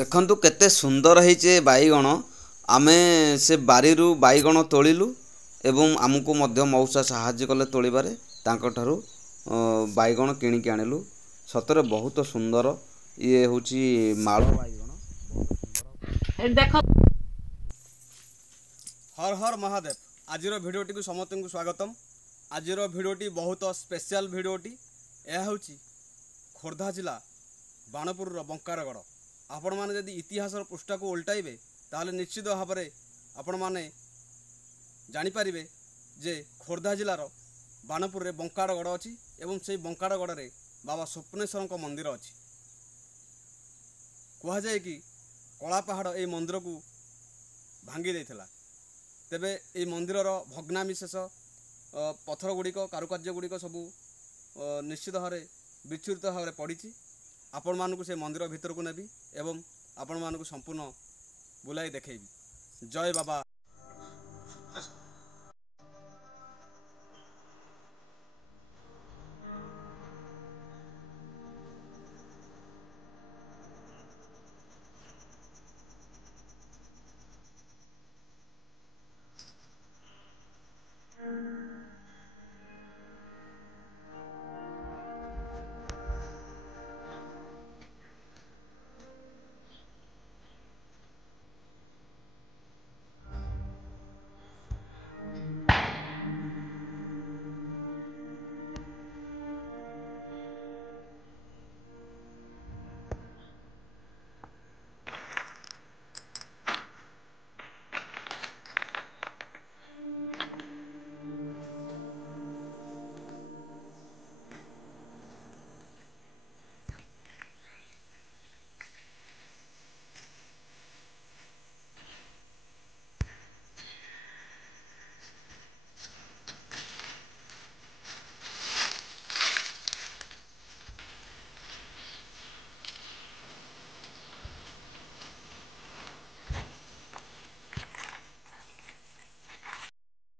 ଦେଖନ୍ତୁ କେତେ ସୁନ୍ଦର ହେଇଛି ଏ ବାଇଗଣ। ଆମେ ସେ ବାରିରୁ ବାଇଗଣ ତୋଳିଲୁ ଏବଂ ଆମକୁ ମଧ୍ୟ ମଉସା ସାହାଯ୍ୟ କଲେ ତୋଳିବାରେ। ତାଙ୍କଠାରୁ ବାଇଗଣ କିଣିକି ଆଣିଲୁ। ସତରେ ବହୁତ ସୁନ୍ଦର। ଇଏ ହେଉଛି ମାଳ ବାଇଗଣ। ଦେଖ। ହର ହର ମହାଦେବ। ଆଜିର ଭିଡ଼ିଓଟିକୁ ସମସ୍ତଙ୍କୁ ସ୍ୱାଗତମ। ଆଜିର ଭିଡ଼ିଓଟି ବହୁତ ସ୍ପେଶାଲ ଭିଡ଼ିଓଟି। ଏହା ହେଉଛି ଖୋର୍ଦ୍ଧା ଜିଲ୍ଲା ବାଣପୁରର ବଙ୍କାରଗଡ଼। ଆପଣମାନେ ଯଦି ଇତିହାସର ପୃଷ୍ଠାକୁ ଓଲଟାଇବେ ତାହେଲେ ନିଶ୍ଚିତ ଭାବରେ ଆପଣମାନେ ଜାଣିପାରିବେ ଯେ ଖୋର୍ଦ୍ଧା ଜିଲ୍ଲାର ବାଣପୁରରେ ବଙ୍କାରଗଡ଼ ଅଛି ଏବଂ ସେହି ବଙ୍କାରଗଡ଼ରେ ବାବା ସ୍ୱପ୍ନେଶ୍ୱରଙ୍କ ମନ୍ଦିର ଅଛି। କୁହାଯାଏ କି କଳାପାହାଡ଼ ଏହି ମନ୍ଦିରକୁ ଭାଙ୍ଗି ଦେଇଥିଲା। ତେବେ ଏହି ମନ୍ଦିରର ଭଗ୍ନାବିଶେଷ ପଥର ଗୁଡ଼ିକ କାରୁକାର୍ଯ୍ୟ ଗୁଡ଼ିକ ସବୁ ନିଶ୍ଚିତ ଭାବରେ ବିଚ୍ଛୁରିତ ଭାବରେ ପଡ଼ିଛି। ଆପଣମାନଙ୍କୁ ସେ ମନ୍ଦିର ଭିତରକୁ ନେବି ଏବଂ ଆପଣମାନଙ୍କୁ ସମ୍ପୂର୍ଣ୍ଣ ବୁଲାଇ ଦେଖେଇବି। ଜୟ ବାବା।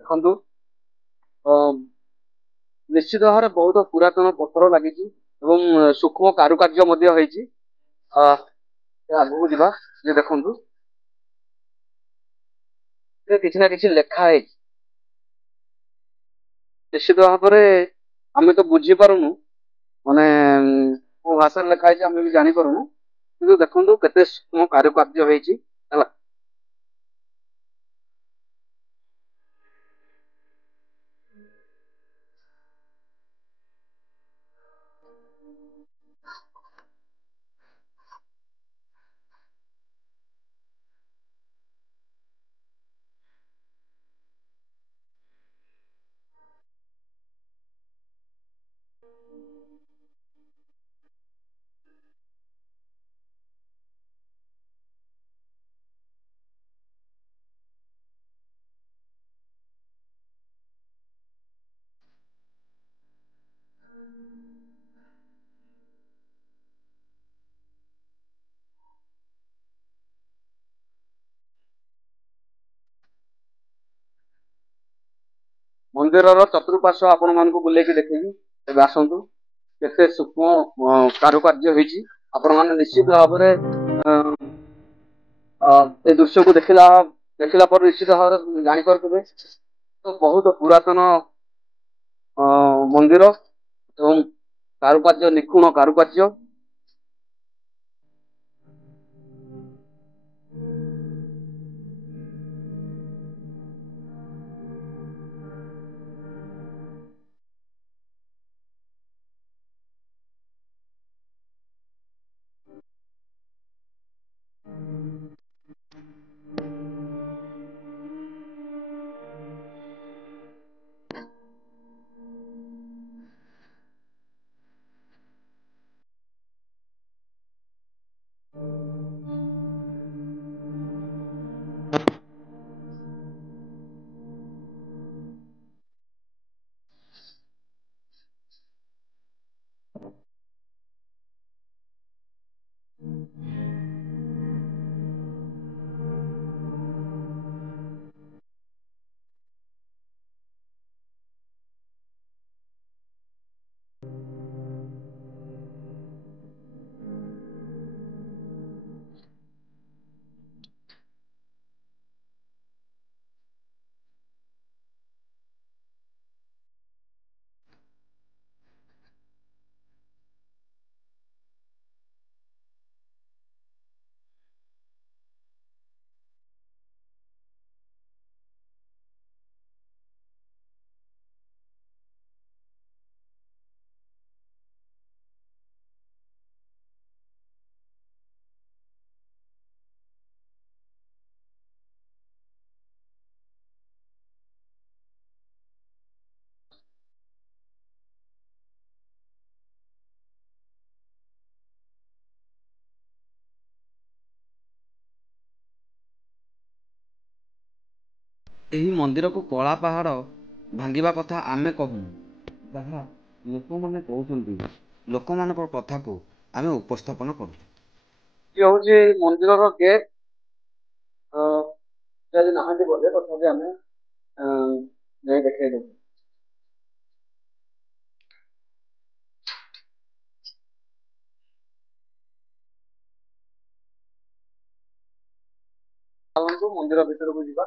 ଦେଖନ୍ତୁ ନିଶ୍ଚିତ ଭାବରେ ବହୁତ ପୁରାତନ ପଥର ଲାଗିଛି ଏବଂ ସୂକ୍ଷ୍ମ କାରୁକାର୍ଯ୍ୟ ମଧ୍ୟ ହେଇଛି। ଆଗକୁ ଯିବା ଯେ ଦେଖନ୍ତୁ କିଛି ନା କିଛି ଲେଖା ହେଇଛି। ନିଶ୍ଚିତ ଭାବରେ ଆମେ ତ ବୁଝିପାରୁନୁ, ମାନେ କୋଉ ଭାଷାରେ ଲେଖା ହେଇଛି ଆମେ ବି ଜାଣିପାରୁନୁ, କିନ୍ତୁ ଦେଖନ୍ତୁ କେତେ ସୂକ୍ଷ୍ମ କାରୁକାର୍ଯ୍ୟ ହେଇଛି ହେଲା। ମନ୍ଦିରର ଚତୁଃପାର୍ଶ୍ୱ ଆପଣ ମାନଙ୍କୁ ବୁଲେଇକି ଦେଖେଇବି। ଏବେ ଆସନ୍ତୁ, କେତେ ସୂକ୍ଷ୍ମ କାରୁକାର୍ଯ୍ୟ ହେଇଛି। ଆପଣ ମାନେ ନିଶ୍ଚିତ ଭାବରେ ଏ ଦୃଶ୍ୟକୁ ଦେଖିଲା ପରେ ନିଶ୍ଚିତ ଭାବରେ ଜାଣିପାରୁଥିବେ ବହୁତ ପୁରାତନ ମନ୍ଦିର ଏବଂ କାରୁକାର୍ଯ୍ୟ, ନିଖୁଣ କାରୁକାର୍ଯ୍ୟ। ଏହି ମନ୍ଦିରକୁ କଳା ପାହାଡ଼ ଭାଙ୍ଗିବା କଥା ଆମେ କହୁନୁ, ଯାହା ଲୋକମାନେ କହୁଛନ୍ତି, ଲୋକମାନଙ୍କ କଥାକୁ ଆମେ ଉପସ୍ଥାପନ କରୁଛୁ। ଇଏ ହେଉଛି ମନ୍ଦିରର ଗେଟ୍। ଯଦି ନାହାନ୍ତି ବୋଧେ ତଥାପି ଆମେ ଯାଇ ଦେଖେଇ ଦେବୁ। ଚାଲନ୍ତୁ ମନ୍ଦିର ଭିତରକୁ ଯିବା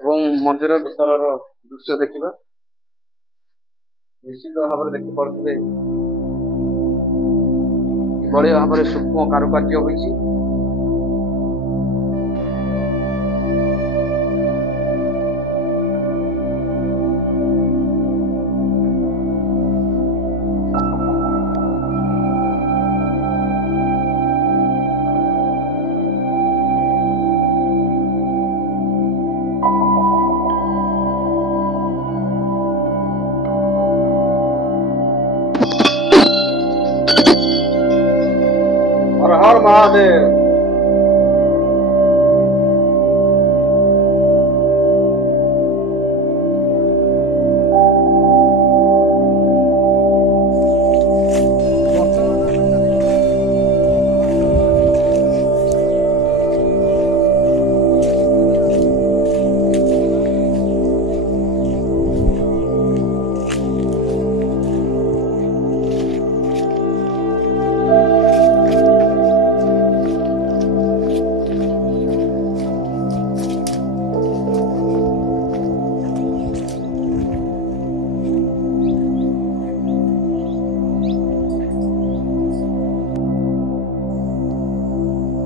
ଏବଂ ମନ୍ଦିର ଭିତରର ଦୃଶ୍ୟ ଦେଖିବା। ନିଶ୍ଚିତ ଭାବରେ ଦେଖିପାରୁଥିବେ କିଭଳି ଭାବରେ ସୂକ୍ଷ୍ମ କାରୁକାର୍ଯ୍ୟ ହୋଇଛି। हर हर महादेव।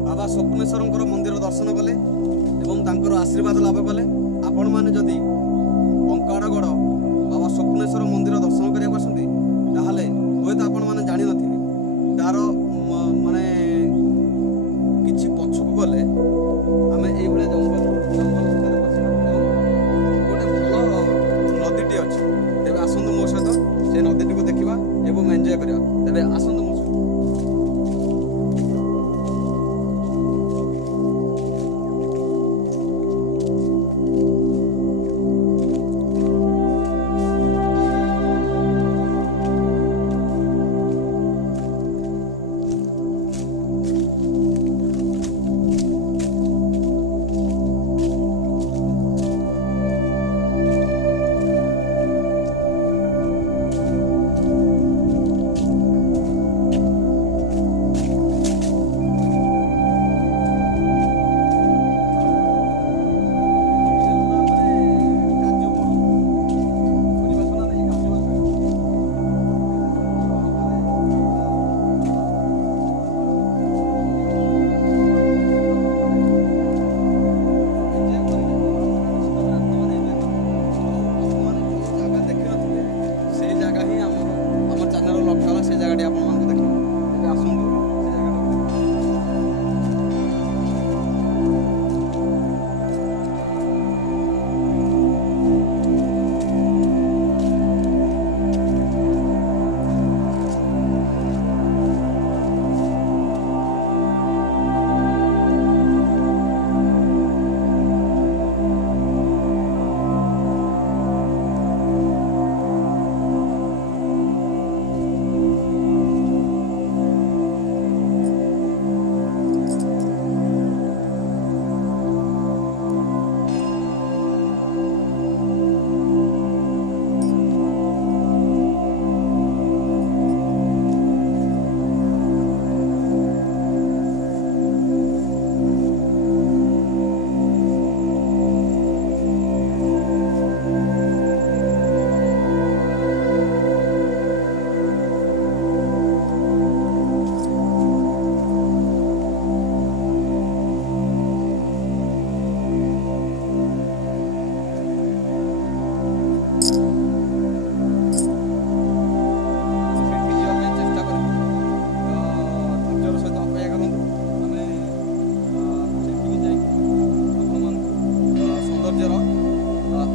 बाबा स्वप्नेश्वर मंदिर दर्शन कले एवं तांकर आशीर्वाद लाभ कले। आपण मैंने जदि बंकाड़गड़ बाबा स्वप्नेश्वर मंदिर दर्शन करने आसती ताहले हूँ तो आपण मैंने जानी नथिबे तार माने किछि पछकु गले आमे एई भले जंगल भितर बसिबा एवं गोटे भल नदीटी अछि। तेबे आसंतु मो सहित से नदीटी को देखिबा एवं एंजॉय करिया। तेबे आसंतु मो सहित। से जगह आप देखिए आसतु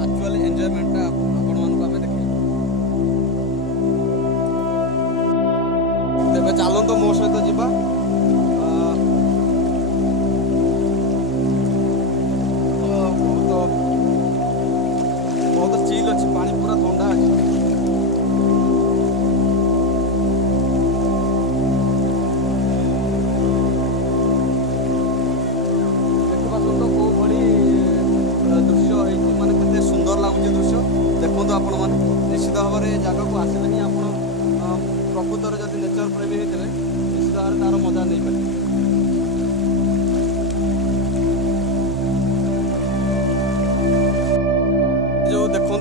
आक्चुअली एंजॉयमेंट आपण देखिए तेज चलत मो सहित जीवा बहुत आपण मैंने निश्चित भाव में जगह को आसले ही आप प्रकृतर जब नेचर प्रेमी होते निश्चित भाव में तार मजा नहीं पारे। जो देखु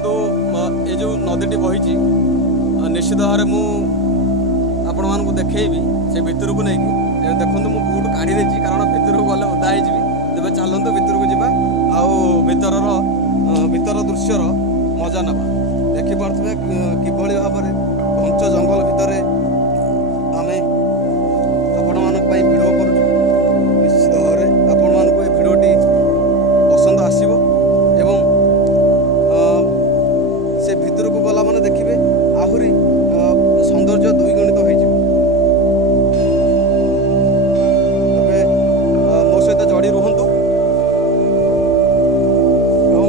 ये जो नदी बही निश्चित भाव में आपण मानक देखी से भितर को लेकिन देखो मुझे बुट काढ़ी देती कारण भितर को गले ओदा हो तेज चलतु भितर को जावा भीतर दृश्यर मजा नवा देखिपे किभली भाव में घंच जंगल भितर आम आपण मान भिडियो कर निश्चित भाव में आपण मानक ये भिडियोटी पसंद आसो एवं से भितर को गला मैंने देखिए आहरी सौंदर्य द्विगुणित हो मो सहित जड़ी रुहतु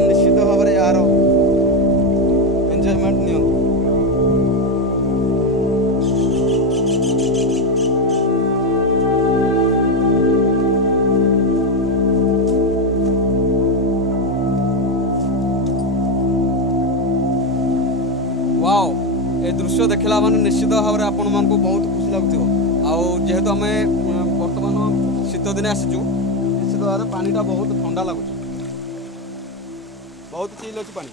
निश्चित भाव में यार एंजॉयमेंट नि वाओ ए दृश्य देखला माने निश्चित भाव में आपण मानक बहुत खुशी लगुव आेतु आम बर्तमान शीत दिन आसीचु निश्चित भाव में पानीटा बहुत ठंडा लगुच बहुत चिल अच्छी पानी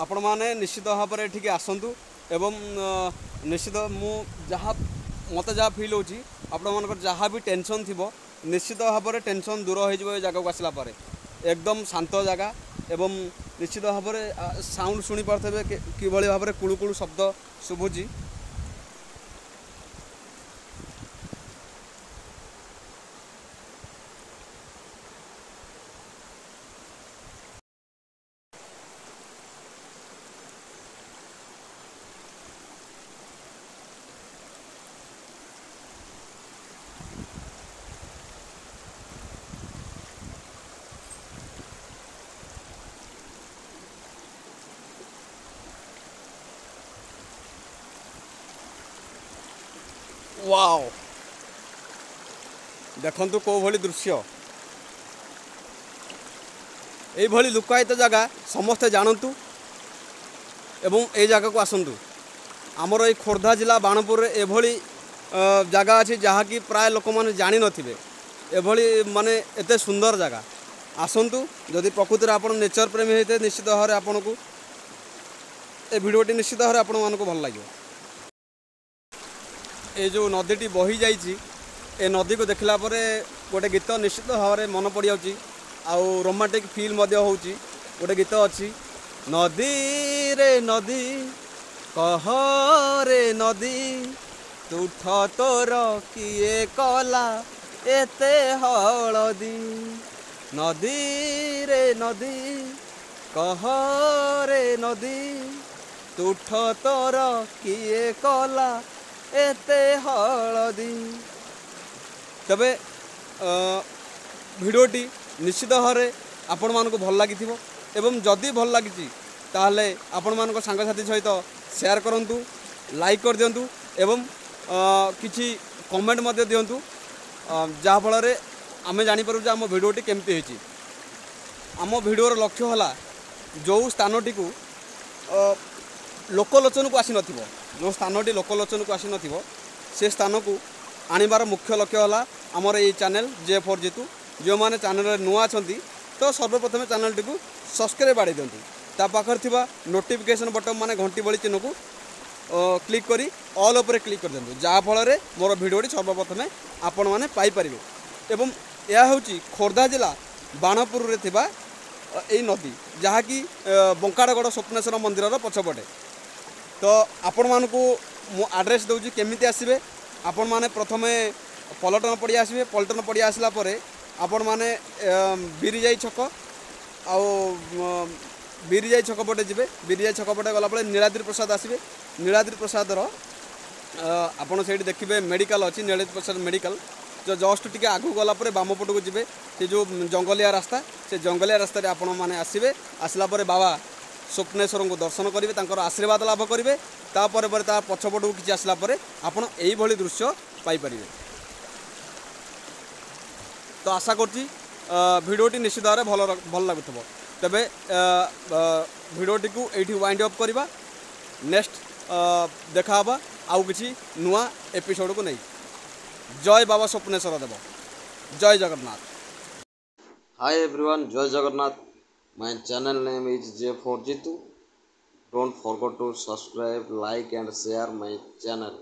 आपण मैंने निश्चित भाव में ठीक आसतु एवं निश्चित मु जहाँ मत जहाँ फिल हो जहाँ भी टेंशन थी निश्चित भाव में टेंशन दूर हो जगह को आसला एकदम शांत जगह एवं निश्चित भाव में साउंड शुणी पारे किभली भाव में कुळु कुळु शब्द शुभुची वाओ देखंतु को भली दृश्य ये भली लुकायित जगह समस्ते जानतु एवं ए जगह को आसतु आमर ये खोर्धा जिला बाणपुर एभली जगह अच्छी जहाँकि प्राय लोक मैंने जानी नथिबे एभली माने एते सुंदर जगह आसतु जदि प्रकृति आप नेचर प्रेमी होते निश्चित भाव में आपन को ए भिडियोटी निश्चित भाव में आपण मानक भल लगे। ये जो नदीटी बही जाइए ए नदी को देखला परे गोटे गीत निश्चित भाव में मन पड़ जाऊँगी आउ रोमांटिक फील गोटे गीत अच्छी नदी रे नदी कह रे नदी तुठ तोर किए कला एते हलदी नदी रे नदी कह रे नदी तुठ तोर किए कला एते हलदी तबे भिडियोटी निश्चित भाव में आपण मानक भल लगी एवं जदि भल लगी ताहले आपण मानक सांगसाथी सहित शेयर करंतु लाइक कर दियंतु एवं किछि कमेंट मध्य दियंतु जहाँ फल आम जापर आम भिडियोटी केमती होती आम भिडियोर लक्ष्य है जो स्थानटी को लोकलोचन को आसी नथिबो जो स्थानटी लोकलोचन को आसी नथिबो से स्थान को आनिबार मुख्य लक्ष्य है आमर ये चैनल J4 जीतू जो मैंने चैनल नुआ अच्छा तो सर्वप्रथम चैनल टी सब्सक्राइब बाड़ी दिंतु ता पाखर थिबा नोटिफिकेशन बटन माने घंटी बड़ी चिन्ह को क्लिक करी ऑल उपर क्लिक कर दिंतु जहाँ फल मोर भिडियोटी सर्वप्रथम आपण मैंने पाइपर एवं यह हूँ खोर्धा जिला बाणपुर रे थिबा यही नदी जहाँकि बंकाड़गड़ स्वप्नेश्वर मंदिर पछपटे तो आपण मानकु मु एड्रेस दूसरी केमिति आसबे आपण माने प्रथमे पलटन पड़िया आसबे पलटन पड़िया आसला परे आपण माने बिरिजाई छक आउ बिरिजाई छक पटे जिबे बिरिजाई छक पटे गला परे नीलाद्रि प्रसाद आसबे नीलाद्रि प्रसाद रो आपण सेठी देखिबे मेडिकल अछि नीलाद्रि प्रसाद मेडिकल जो जस्ट टिके आगु गला परे बाम पट को जिबे से जो जंगलिया रास्ता से जंगलिया रास्ता रे आपण माने आसबे आसला परे बाबा स्वप्नेश्वर को दर्शन करेंगे तांकर आशीर्वाद लाभ करेंगे तापर पछपट को किसी आसला आपण यही दृश्य पाइपर तो आशा करची ভিডিওটি নিশ্চিତ ভাବରେ ଭଲ ଲାଗୁଥିବ। ତେବେ ଭିଡ଼ିଓଟିକୁ ଏଇଠି ୱାଇଣ୍ଡ ଅପ୍ କରିବା। ନେକ୍ସଟ ଦେଖା ହେବା ଆଉ କିଛି ନୂଆ ଏପିସୋଡ଼କୁ ନେଇ। ଜୟ ବାବା ସ୍ୱପ୍ନେଶ୍ୱର ଦେବ। ଜୟ Jagannath. Hi everyone, Jai Jagannath. My channel name is J4 Jitu. Don't forget to subscribe, like and share my channel.